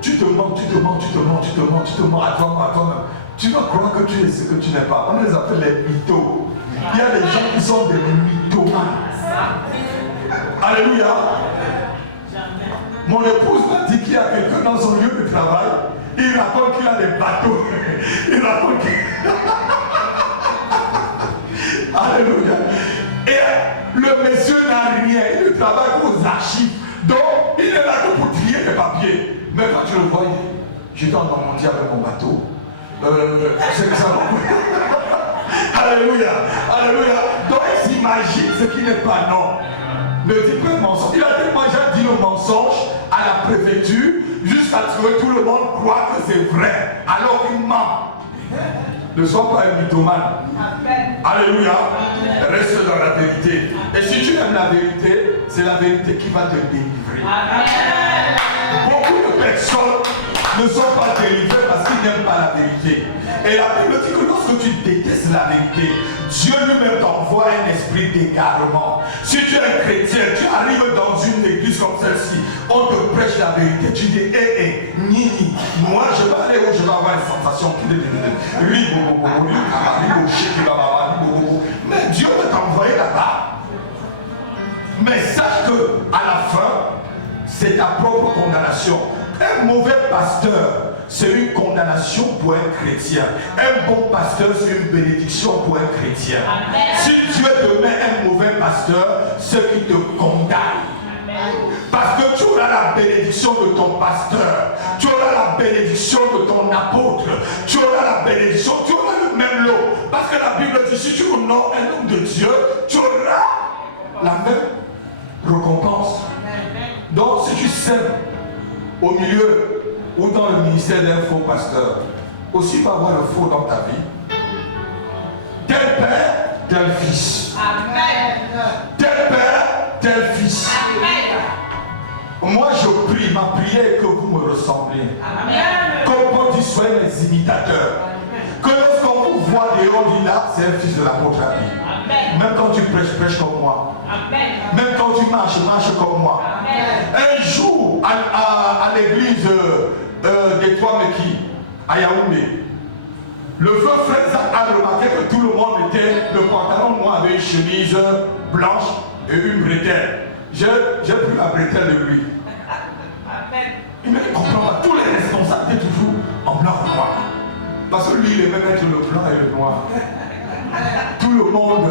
tu te mens, tu te mens, tu te mens, tu te mens, tu te mens à toi-même. Tu vas croire que tu es ce que tu n'es pas. On les appelle les mythos. Il y a des gens qui sont des mythomanes. Alléluia. Mon épouse m'a dit qu'il y a quelqu'un dans son lieu de travail. Il raconte qu'il a des bateaux. Il raconte qu'il... Alléluia. Et le monsieur n'a rien. Il ne travaille qu'aux archives. Donc, il est là que pour trier les papiers. Mais quand tu le vois, il dit, j'étais en Normandie avec mon bateau. C'est que ça va. Alléluia. Alléluia. Donc, il s'imagine ce qui n'est pas non. Ne dis pas le mensonge. Il a tellement déjà dit le mensonge à la préfecture jusqu'à ce que tout le monde croit que c'est vrai. Alors il ment. Ne sois pas un mythomane. Alléluia. Reste dans la vérité. Et si tu aimes la vérité, c'est la vérité qui va te délivrer. Beaucoup de personnes ne sont pas délivrées parce qu'ils n'aiment pas la vérité. Et la Bible dit que lorsque tu détestes la vérité, Dieu lui-même t'envoie un esprit d'égarement. Si tu es un chrétien, tu arrives dans une église comme celle-ci, on te prêche la vérité, tu dis ni, moi je vais aller où je vais avoir une sensation qui mais Dieu va t'envoyer là-bas. Mais sache que à la fin, c'est ta propre condamnation. Un mauvais pasteur, c'est une condamnation pour un chrétien. Un bon pasteur, c'est une bénédiction pour un chrétien. Amen. Si Dieu te met un mauvais pasteur, c'est qu'il te condamne. Amen. Parce que tu auras la bénédiction de ton pasteur, tu auras la bénédiction de ton apôtre, tu auras la bénédiction, tu auras le même lot. Parce que la Bible dit, si tu honores un homme de Dieu, tu auras la même récompense. Donc si tu sèmes au milieu ou dans le ministère d'un faux pasteur, aussi il va y avoir le faux dans ta vie. Tel père, tel fils. Amen. Tel père, tel fils. Amen. Moi je prie, ma prière est que vous me ressemblez. Amen. Comme Paul dit, soyez mes imitateurs. Que lorsqu'on vous voit dehors, on dit là, c'est un fils de l'apôtre Abi. Même quand tu prêches, prêche comme moi. Amen. Même quand tu marches, marche comme moi. Amen. Un jour, à l'église des Trois-Mekis, à Yaoundé, le frère Zach a remarqué que tout le monde mettait le pantalon noir avec une chemise blanche et une bretelle. J'ai pris la bretelle de lui. Amen. Il ne comprend pas. Tous les responsables étaient toujours en blanc et noir. Parce que lui, il aimait mettre le blanc et le noir. Tout le monde.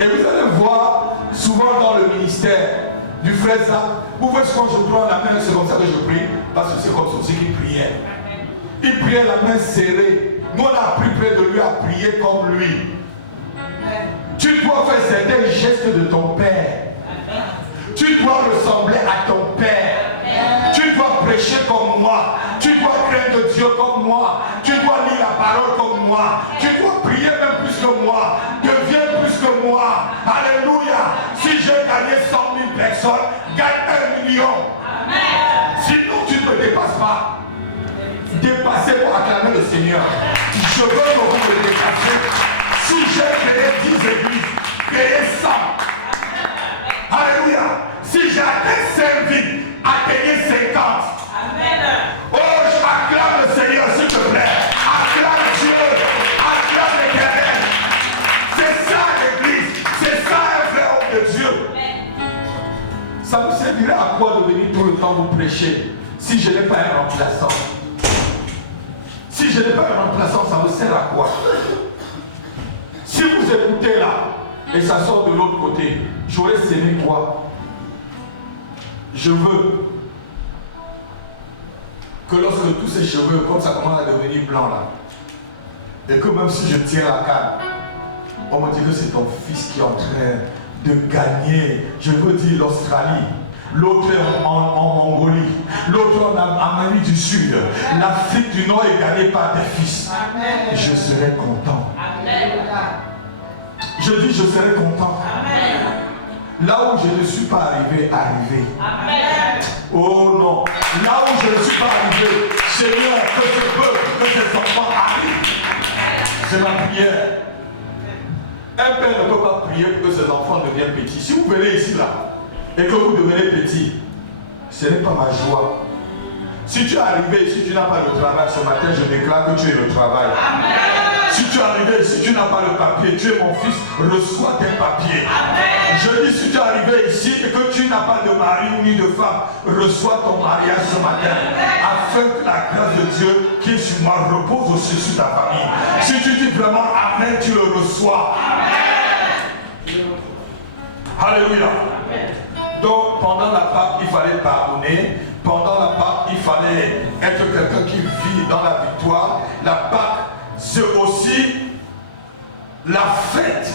Et vous allez voir, souvent dans le ministère du frère Zach, vous voyez quand je prends la main, c'est comme ça que je prie, parce que c'est comme ça aussi qu'il priait. Il priait la main serrée. Nous, on a appris près de lui à prier comme lui. Tu dois faire certains gestes de ton père. Tu dois ressembler à ton père. Tu dois prêcher comme moi. Tu dois craindre Dieu comme moi. Tu dois lire la parole comme moi. Tu dois prier même plus que moi. Deviens plus que moi. Alléluia. Si j'ai gagné 100 000 personnes, gagne 1 million. Sinon, tu ne me dépasses pas. Dépassez pour acclamer le Seigneur. Je veux que vous me dépassiez. Si j'ai créé 10 églises, créez 100. Alléluia. Si j'ai atteint 5 villes, atteignez 50. Amen. Oh, je acclame le Seigneur, s'il te plaît. Acclame Dieu. Acclame l'Éternel. C'est ça l'église. C'est ça un vrai homme de Dieu. Ça vous servirait à quoi de venir tout le temps vous prêcher si je n'ai pas un remplaçant? Si je n'ai pas un remplaçant, ça me sert à quoi? Si vous écoutez là, et ça sort de l'autre côté, j'aurais sémé quoi? Je veux que lorsque tous ces cheveux, comme ça commence à devenir blanc là, et que même si je tiens la canne, on me dit que c'est ton fils qui est en train de gagner, je veux dire l'Australie. L'autre est en Mongolie, l'autre en Amérique du Sud, l'Afrique du Nord est gagnée par tes fils. Amen. Je serai content. Amen. Je dis je serai content. Amen. Là où je ne suis pas arrivé. Amen. Oh non. Là où je ne suis pas arrivé, Seigneur, que ce peuple, que ces enfants arrivent. C'est ma prière. Un père ne peut pas prier pour que ses enfants deviennent petits. Si vous venez ici là, et que vous devenez petit, ce n'est pas ma joie. Si tu es arrivé, si tu n'as pas le travail, ce matin je déclare que tu es le travail. Amen. Si tu es arrivé, si tu n'as pas le papier, tu es mon fils, reçois tes papiers. Amen. Je dis, si tu es arrivé ici et que tu n'as pas de mari ou ni de femme, reçois ton mariage ce matin. Afin que la grâce de Dieu qui est sur moi repose aussi sur ta famille. Si tu dis vraiment Amen, tu le reçois. Amen. Alléluia. Donc pendant la Pâque, il fallait pardonner. Pendant la Pâque, il fallait être quelqu'un qui vit dans la victoire. La Pâque, c'est aussi la fête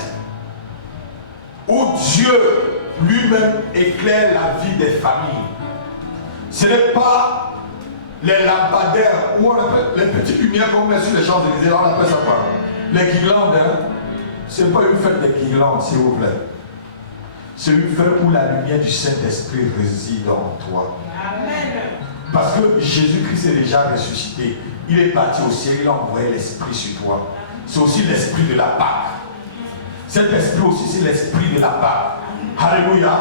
où Dieu lui-même éclaire la vie des familles. Ce n'est pas les lampadaires ou on appelle les petites lumières qu'on met sur les Champs-Élysées. On appelle ça quoi? Les guirlandes. Hein? Ce n'est pas une fête des guirlandes, s'il vous plaît. C'est une fête où la lumière du Saint-Esprit réside en toi. Amen. Parce que Jésus-Christ est déjà ressuscité. Il est parti au ciel, il a envoyé l'Esprit sur toi. C'est aussi l'Esprit de la Pâque. Cet Esprit aussi, c'est l'Esprit de la Pâque. Alléluia.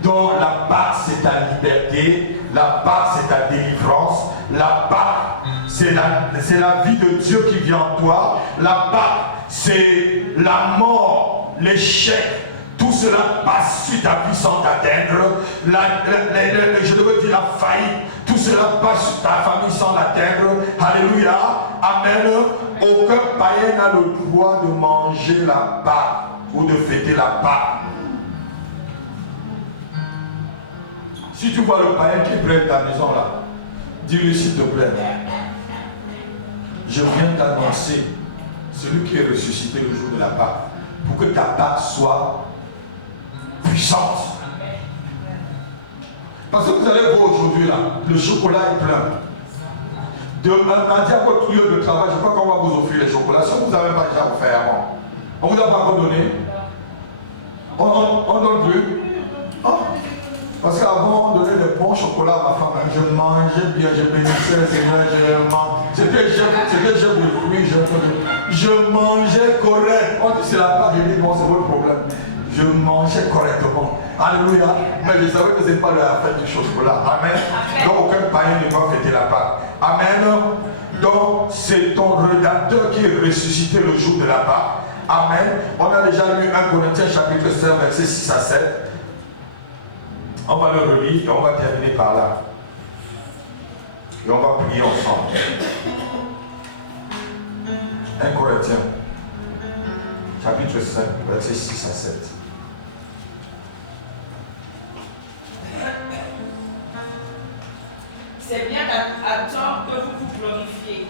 Donc la Pâque, c'est ta liberté. La Pâque, c'est ta délivrance. La Pâque, c'est la vie de Dieu qui vient en toi. La Pâque, c'est la mort, l'échec. Tout cela passe sur ta vie sans t'atteindre. Je devais dire la faillite. Tout cela passe sur ta famille sans l'atteindre. Alléluia. Amen. Aucun païen n'a le droit de manger la Pâque ou de fêter la Pâque. Si tu vois le païen qui prête ta maison là, dis-lui s'il te plaît. Je viens t'annoncer celui qui est ressuscité le jour de la Pâque. Pour que ta Pâque soit puissante. Parce que vous allez voir aujourd'hui là, le chocolat est plein. lundi à votre lieu de travail, je crois qu'on va vous offrir les chocolats. Si vous n'avez pas déjà offert avant, on vous a pas encore donné. On donne plus. Oh. Parce qu'avant, on donnait des bons chocolats à ma femme. Je mangeais bien, je bénissais le Seigneur, je mangeais. C'était chef de fruits, je mangeais correct. On dit c'est la part, je dis bon, c'est votre problème. Je mangeais correctement. Alléluia. Mais je savais que ce n'est pas la fête du chocolat. Amen. Donc aucun païen ne va fêter la Pâque. Amen. Donc c'est ton rédacteur qui est ressuscité le jour de la Pâque. Amen. On a déjà lu 1 Corinthiens chapitre 16, versets 6 à 7. On va le relire et on va terminer par là. Et on va prier ensemble. 1 Corinthiens chapitre 5, versets 6 à 7. C'est bien à tort que vous vous glorifiez.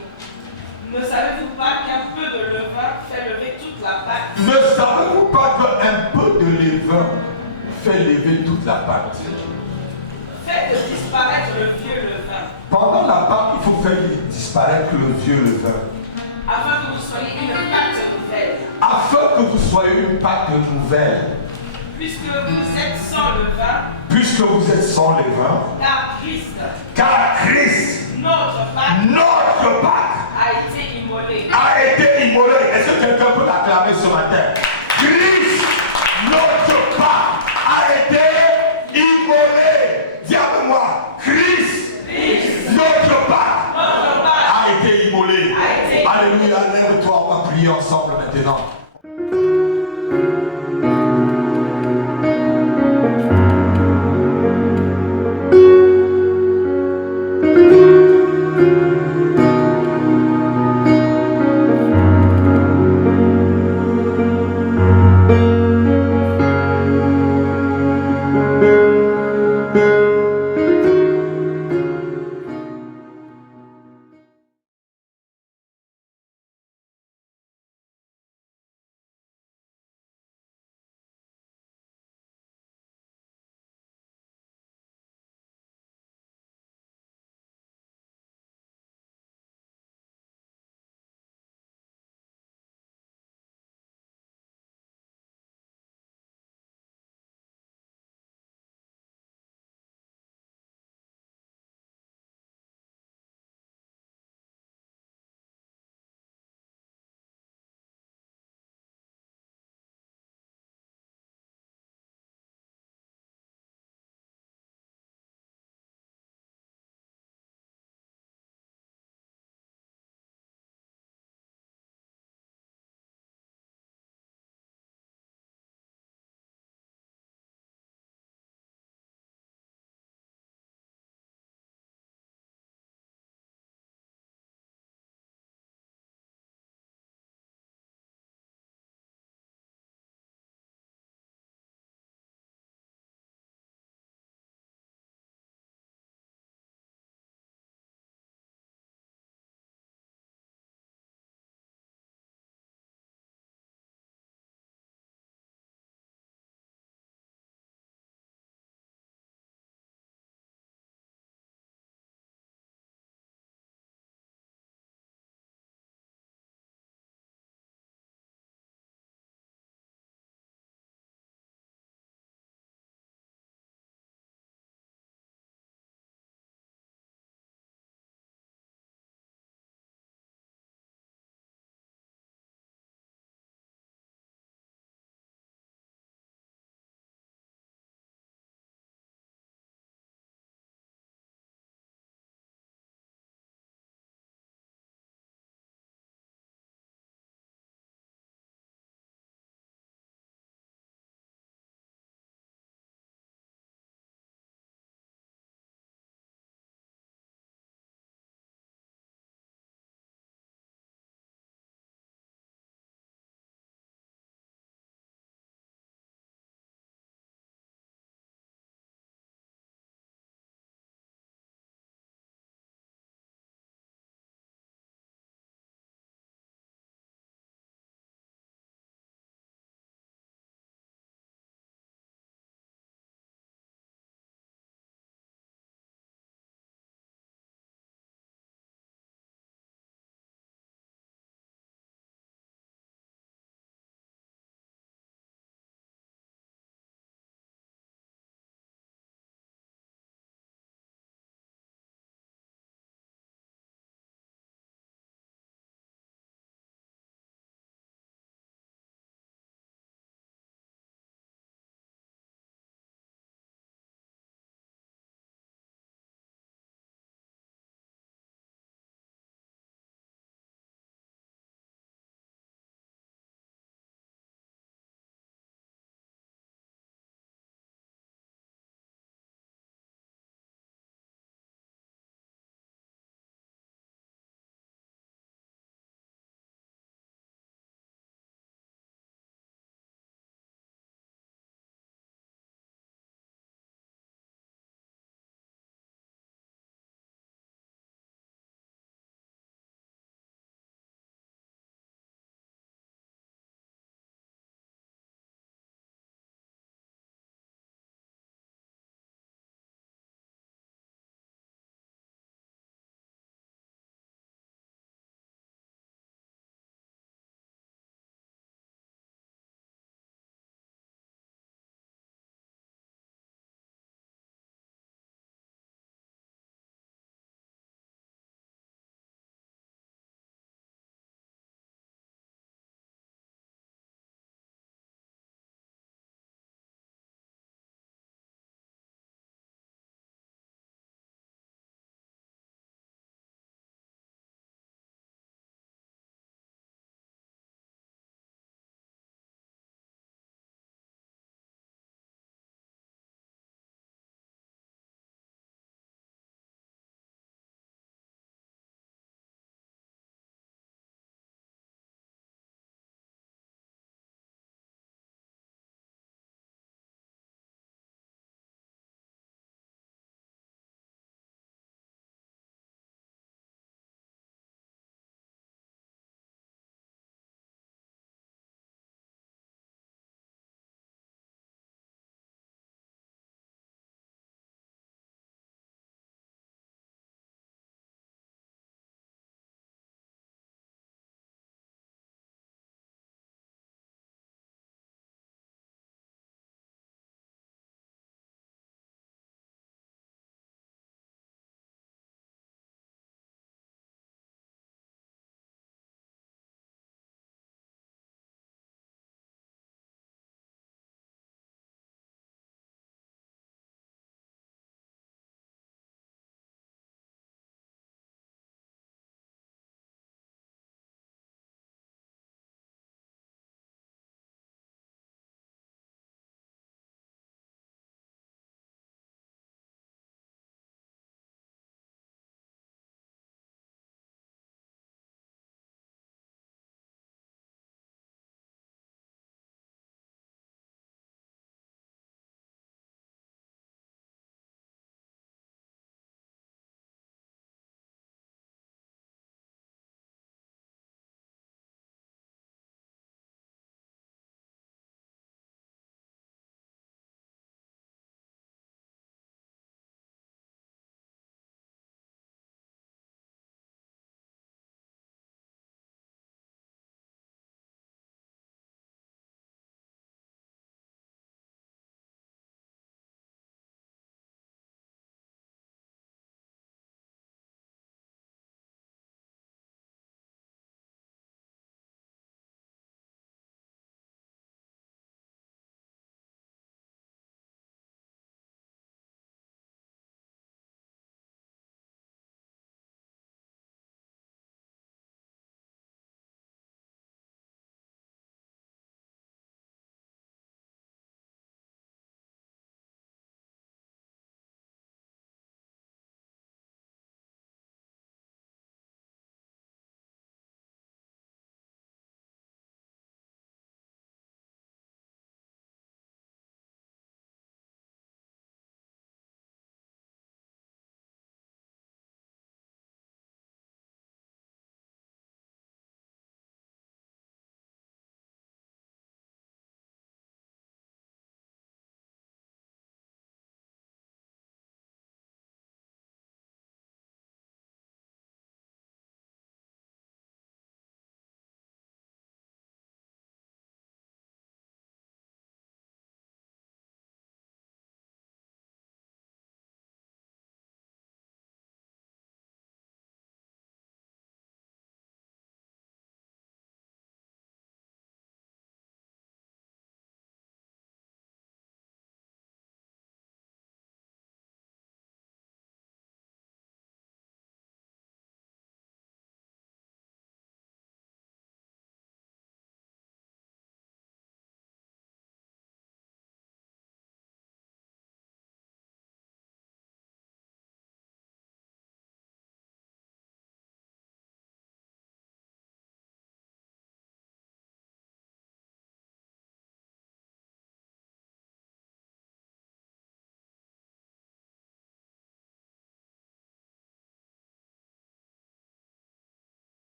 Ne savez-vous pas qu'un peu de levain fait lever toute la pâte? Ne savez-vous pas qu'un peu de levain fait lever toute la pâte? Faites disparaître le vieux levain. Pendant la Pâque, il faut faire disparaître le vieux levain. Afin que vous soyez une pâte nouvelle. Afin que vous soyez une Pâque nouvelle. Puisque vous êtes sans levain. Puisque vous êtes sans levain. Car Christ, notre Pâque, a été immolé. Est-ce que quelqu'un peut l'acclamer ce matin? Christ, notre Pâque, a été immolé. Dis avec moi, Christ, notre Pâque, a été immolé. Alléluia, lève-toi, on va prier ensemble maintenant.